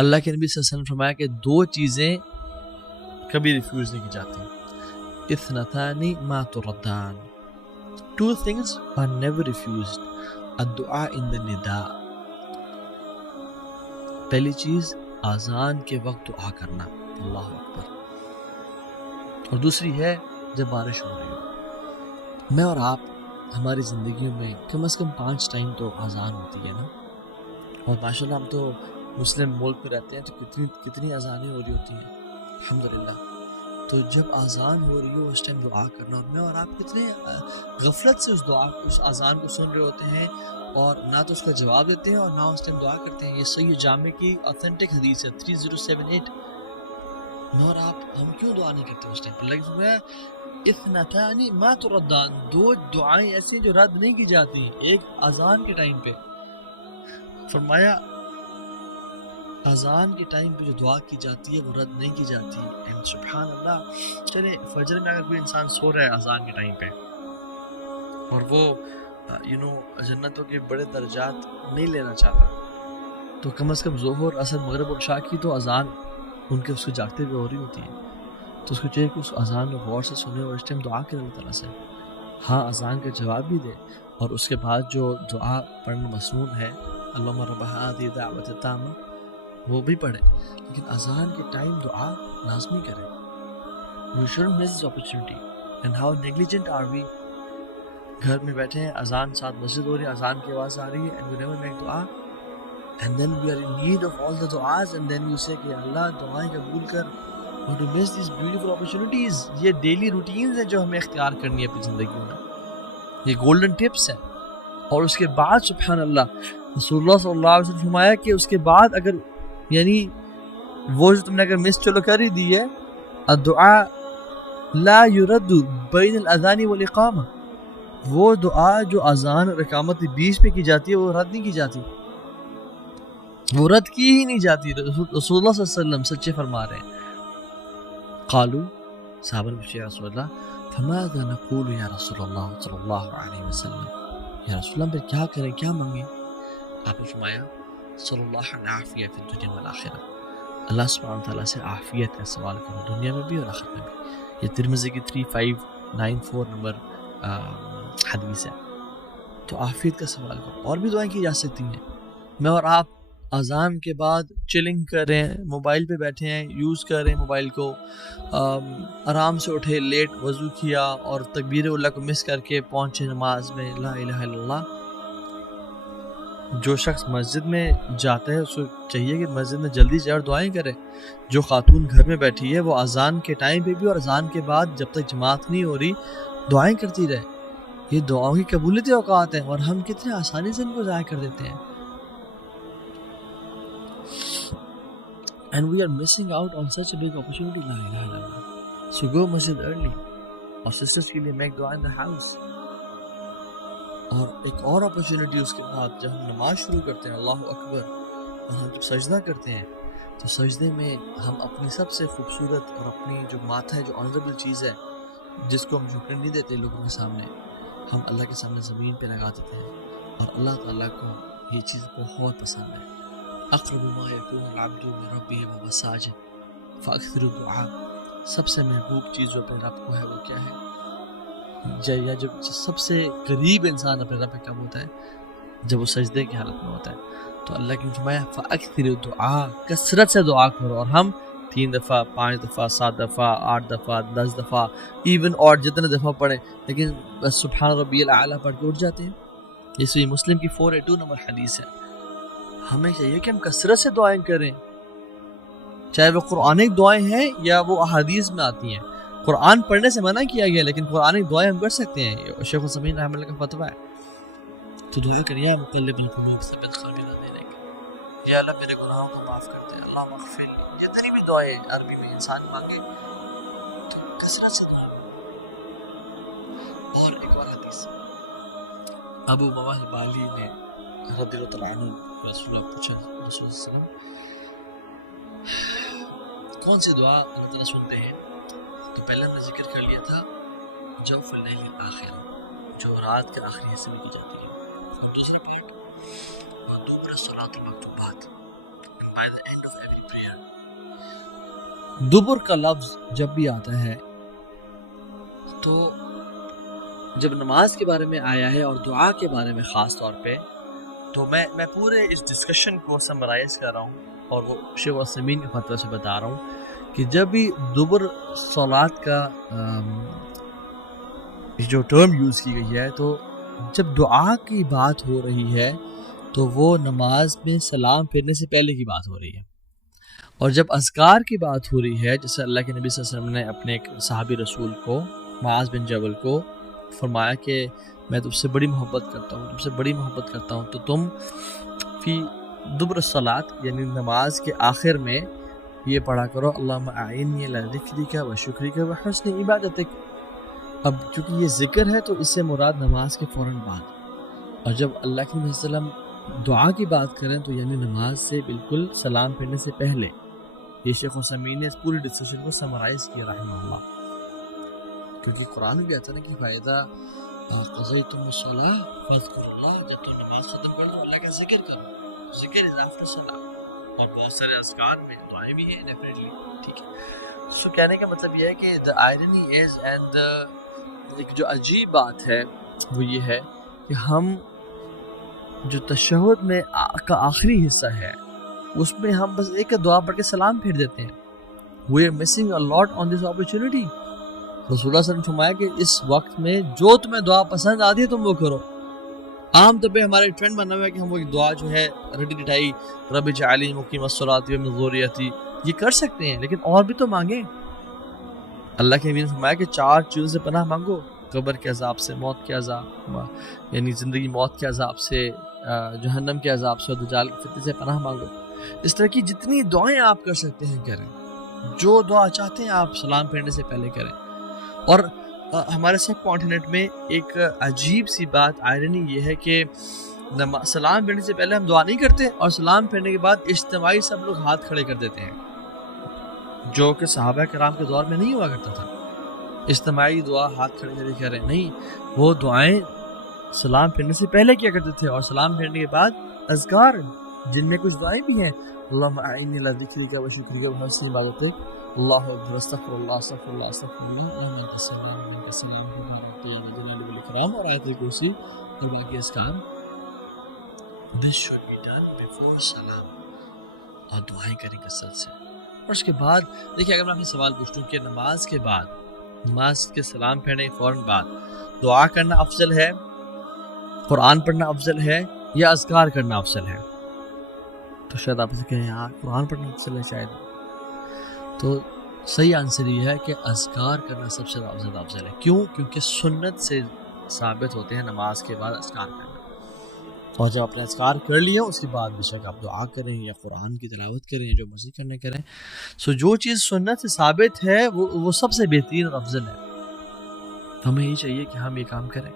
اللہ کے نبی صلی اللہ علیہ وسلم نے فرمایا کہ دو چیزیں کبھی ریفیوز نہیں کی جاتی، اثنتان ما تردان، two things are never refused، الدعاء in the نداء، پہلی چیز اذان کے وقت دعا کرنا، اللہ اکبر، اور دوسری ہے جب بارش ہو رہی ہو۔ میں اور آپ ہماری زندگیوں میں کم از کم 5 ٹائم تو اذان ہوتی ہے نا، اور ماشاءاللہ ہم تو مسلم ملک میں رہتے ہیں تو کتنی اذانیں ہو رہی ہوتی ہیں الحمدللہ۔ تو جب اذان ہو رہی ہو اس ٹائم دعا کرنا، اور میں اور آپ کتنے غفلت سے اس اذان کو سن رہے ہوتے ہیں اور نہ تو اس کا جواب دیتے ہیں اور نہ اس ٹائم دعا کرتے ہیں۔ یہ صحیح جامع کی اوتھینٹک حدیث ہے 3078۔ میں اور آپ ہم کیوں دعا نہیں کرتے اس ٹائم؟ اللہ کی فرمایا اثنتان ما تردان، دو دعائیں ایسی جو رد نہیں کی جاتی، ایک اذان کے ٹائم پہ، فرمایا اذان کے ٹائم پہ جو دعا کی جاتی ہے وہ رد نہیں کی جاتی۔ اینڈ سبحان اللہ، چلے فجر میں اگر کوئی انسان سو رہا ہے اذان کے ٹائم پہ اور وہ جنتوں کے بڑے درجات نہیں لینا چاہتا، تو کم از کم ظہر، عصر، مغرب اور عشاء کی تو اذان ان کے اس کو جاگتے ہوئے ہو رہی ہوتی ہے، تو اس کو چاہیے کہ اس اذان میں غور سے سنے اور اس ٹائم دعا کرے اللہ تعالیٰ سے، ہاں اذان کا جواب بھی دے، اور اس کے بعد جو دعا پڑھنا مسنون ہے اللہم رب ہذہ الدعوۃ التامہ وہ بھی پڑھے، لیکن اذان کے ٹائم دعا لازمی کرے۔ You shouldn't miss this opportunity. And how negligent are we؟ گھر میں بیٹھے ہیں، اذان ساتھ مسجد ہو رہی ہے، اذان کی آواز آ رہی ہے، and we never make دعا، and then we are in need of all the du'as, and then we say کہ اللہ دعائیں قبول کر، or to miss these beautiful opportunities۔ یہ ڈیلی روٹینز ہیں جو ہمیں اختیار کرنی ہے اپنی زندگیوں میں، یہ گولڈن ٹپس ہیں۔ اور اس کے بعد سبحان اللہ رسول اللہ صلی اللہ علیہ وسلم نے فرمایا کہ اس کے بعد اگر یعنی وہ جو تم نے اگر مس چلو کر ہی دی ہے، الدعاء لا يرد بین الاذان والاقامہ، وہ دعا جو اذان اور اقامت کے بیچ پہ کی جاتی ہے وہ رد نہیں کی جاتی، وہ رد کی ہی نہیں جاتی۔ رسول اللہ صلی اللہ علیہ وسلم سچے فرما رہے ہیں۔ قالوا، صحابہ نے پوچھا یا رسول اللہ فماذا نقول یا رسول اللہ صلی اللہ علیہ وسلم، یا رسول اللہ پھر کیا کریں، کیا مانگیں؟ آپ نے فرمایا صلی اللہ العافیہ فی الدنیا والآخرہ، اللہ سبحانہ وتعالیٰ سے عافیت کا سوال کرو دنیا میں بھی اور آخرت میں بھی۔ یہ ترمذی کی 3594 نمبر حدیث ہے۔ تو عافیت کا سوال کرو، اور بھی دعائیں کی جا سکتی ہیں۔ میں اور آپ اذان کے بعد چلنگ کر رہے ہیں، موبائل پہ بیٹھے ہیں، یوز کر رہے ہیں موبائل کو، آرام سے اٹھے، لیٹ وضو کیا اور تکبیر اللہ کو مس کر کے پہنچے نماز میں، لا الہ الا اللہ۔ جو شخص مسجد میں جاتا ہے اس کو چاہیے کہ مسجد میں جلدی جائے اور دعائیں کرے۔ جو خاتون گھر میں بیٹھی ہے وہ اذان کے ٹائم پہ بھی اور اذان کے بعد جب تک جماعت نہیں ہو رہی دعائیں کرتی رہے۔ یہ دعاؤں کی قبولیت اوقات ہیں اور ہم کتنے آسانی سے ان کو ضائع کر دیتے ہیں۔ And we are missing out on such a big opportunity. لا الہ الا اللہ۔ So go masjid early، اور sisters کے لیے make dua in the house۔ اور ایک اور اپرچونٹی اس کے بعد جب ہم نماز شروع کرتے ہیں اللہ اکبر، اور ہم جب سجدہ کرتے ہیں تو سجدے میں ہم اپنی سب سے خوبصورت اور اپنی جو ماتھا ہے، جو آنریبل چیز ہے جس کو ہم جھکنے نہیں دیتے لوگوں کے سامنے، ہم اللہ کے سامنے زمین پہ لگا دیتے ہیں، اور اللہ تعالیٰ کو یہ چیز بہت پسند ہے۔ اقرب ما یکون العبد من ربہ وهو ساجد فاکثر الدعاء، سب سے محبوب چیز جو اپنے رب کو ہے وہ کیا ہے؟ یا جب سب سے قریب انسان اپنے رب کب ہوتا ہے؟ جب وہ سجدے کی حالت میں ہوتا ہے۔ تو اللہ کی فرمایا فاکثر الدعاء، کثرت سے دعا کرو، اور ہم 3 دفعہ، 5 دفعہ، 7 دفعہ، 8 دفعہ، 10 دفعہ، ایون اور جتنے دفعہ پڑھیں، لیکن بس سبحان ربی الاعلیٰ پڑھ کے اٹھ جاتے ہیں۔ یہ صحیح مسلم کی 482 نمبر حدیث ہے۔ ہمیں چاہیے کہ ہم کثرت سے دعائیں کریں، چاہے وہ قرآنک دعائیں ہیں یا وہ احادیث میں آتی ہیں۔ قرآن پڑھنے سے منع کیا گیا، لیکن قرآنک دعائیں ہم کر سکتے ہیں، شیخ السمین رحمہ اللہ کا فتویٰ ہے۔ تو دعا کریے یا مقلب القلوب ثبت قلبی علی دینک، یا اللہ میرے گناہوں کو معاف کر دے، اللہ اغفر لی، جتنی بھی دعائیں عربی میں انسان مانگے تو کثرت سے دعائیں۔ اور ایک اور حدیث، ابو مواہب بالی نے رضی اللہ تعالیٰ عنہ رسول اللہ پوچھا، رسول اللہ صلی اللہ علیہ وسلم کون سی دعا اللہ تعالیٰ سنتے ہیں؟ تو پہلے ہم نے ذکر کر لیا تھا جوف اللیل الآخر، جو رات کے آخری حصے میں کی جاتی ہے، اور دوسری پارٹ ودبر الصلاۃ المکتوبات، by the end of every prayer. دبر کا لفظ جب بھی آتا ہے تو جب نماز کے بارے میں آیا ہے اور دعا کے بارے میں خاص طور پہ، تو میں پورے اس ڈسکشن کو سمرائز کر رہا ہوں اور وہ شیخ عثیمین کے فتویٰ سے بتا رہا ہوں کہ جب بھی دبر صلات کا جو ٹرم یوز کی گئی ہے، تو جب دعا کی بات ہو رہی ہے تو وہ نماز میں سلام پھیرنے سے پہلے کی بات ہو رہی ہے، اور جب اذکار کی بات ہو رہی ہے، جیسے اللہ کے نبی صلی اللہ علیہ وسلم نے اپنے ایک صحابی رسول کو معاذ بن جبل کو فرمایا کہ میں تم سے بڑی محبت کرتا ہوں تو تم فی دبر الصلاۃ یعنی نماز کے آخر میں یہ پڑھا کرو اللہم اعنی علی ذکرک و شکرک و حسن عبادتک۔ اب چونکہ یہ ذکر ہے تو اس سے مراد نماز کے فوراً بعد، اور جب اللہ کے نبی صلی اللہ علیہ وسلم دعا کی بات کریں تو یعنی نماز سے بالکل سلام پھیرنے سے پہلے۔ یہ شیخ عثیمین نے اس پوری ڈسکشن کو سمرائز کیا رحمہ اللہ، کیونکہ قرآن میں بھی آتا ہے نا کہ فائدہ قضیتم الصلاۃ فاذکروا اللہ، جب تم نماز ختم کر دو اللہ کا ذکر کرو، ذکر از آفٹر صلاۃ، اور بہت سارے اذکار میں دعائیں بھی ہیں ڈیفینیٹلی، ٹھیک ہے۔ سو کہنے کا مطلب یہ ہے کہ the irony is and ایک جو عجیب بات ہے وہ یہ ہے کہ ہم جو تشہد میں کا آخری حصہ ہے اس میں ہم بس ایک دعا پڑھ کے سلام پھیر دیتے ہیں۔ We are missing a lot on this opportunity۔ رسول اللہ صلی اللہ علیہ وسلم نے فرمایا کہ اس وقت میں جو تمہیں دعا پسند آتی ہے تم وہ کرو۔ عام طور پہ ہمارے ٹرینڈ بنا ہوا ہے کہ ہم وہ دعا جو ہے رٹی رٹائی رب اجعلنی مقیم الصلاۃ ومن ذریتی یہ کر سکتے ہیں، لیکن اور بھی تو مانگیں۔ اللہ کے نبی نے فرمایا کہ 4 چیزوں سے پناہ مانگو، قبر کے عذاب سے، موت کے عذاب یعنی زندگی موت کے عذاب سے، جہنم کے عذاب سے، اور دجال کے فتنے سے پناہ مانگو۔ اس طرح کی جتنی دعائیں آپ کر سکتے ہیں کریں، جو دعا چاہتے ہیں آپ سلام پھیرنے سے پہلے کریں۔ اور ہمارے سب کانٹیننٹ میں ایک عجیب سی بات آئرنی یہ ہے کہ سلام پھیرنے سے پہلے ہم دعا نہیں کرتے، اور سلام پھیرنے کے بعد اجتماعی سب لوگ ہاتھ کھڑے کر دیتے ہیں، جو کہ صحابہ کرام کے دور میں نہیں ہوا کرتا تھا۔ اجتماعی دعا ہاتھ کھڑے کر کے کریں نہیں، وہ دعائیں سلام پھیرنے سے پہلے کیا کرتے تھے، اور سلام پھیرنے کے بعد اذکار جن میں کچھ دعائیں بھی ہیں، اللہم اعنی علی ذکرک و شکرک و حسن عبادتک، اللہ اکبر، استغفر اللہ استغفر اللہ استغفر اللہ، اللہم انت السلام و منک السلام تبارک یا ذا الجلال والاکرام، اور آیت الکرسی اور باقی اذکار۔ This should be done before سلام، اور دعائیں کریں کثرت سے۔ اور اس کے بعد دیکھیں، اگر میں آپ سے سوال پوچھوں کہ نماز کے بعد، نماز کے سلام پھیرنے کے فوراً بعد دعا کرنا افضل ہے، قرآن پڑھنا افضل ہے، یا اذکار کرنا افضل ہے، تو شاید آپ سے کہیں یار قرآن پڑھنا افضل ہے شاید، تو صحیح آنسر یہ ہے کہ اذکار کرنا سب سے زیادہ افضل ہے۔ کیوں؟ کیونکہ سنت سے ثابت ہوتے ہیں نماز کے بعد اذکار کرنا، اور جب اپنے اذکار کر لیا اس کے بعد بے شک آپ دعا کریں یا قرآن کی تلاوت کریں یا جو مرضی کرنے کریں۔ سو جو چیز سنت سے ثابت ہے وہ سب سے بہترین اور افضل ہے، ہمیں یہ چاہیے کہ ہم یہ کام کریں۔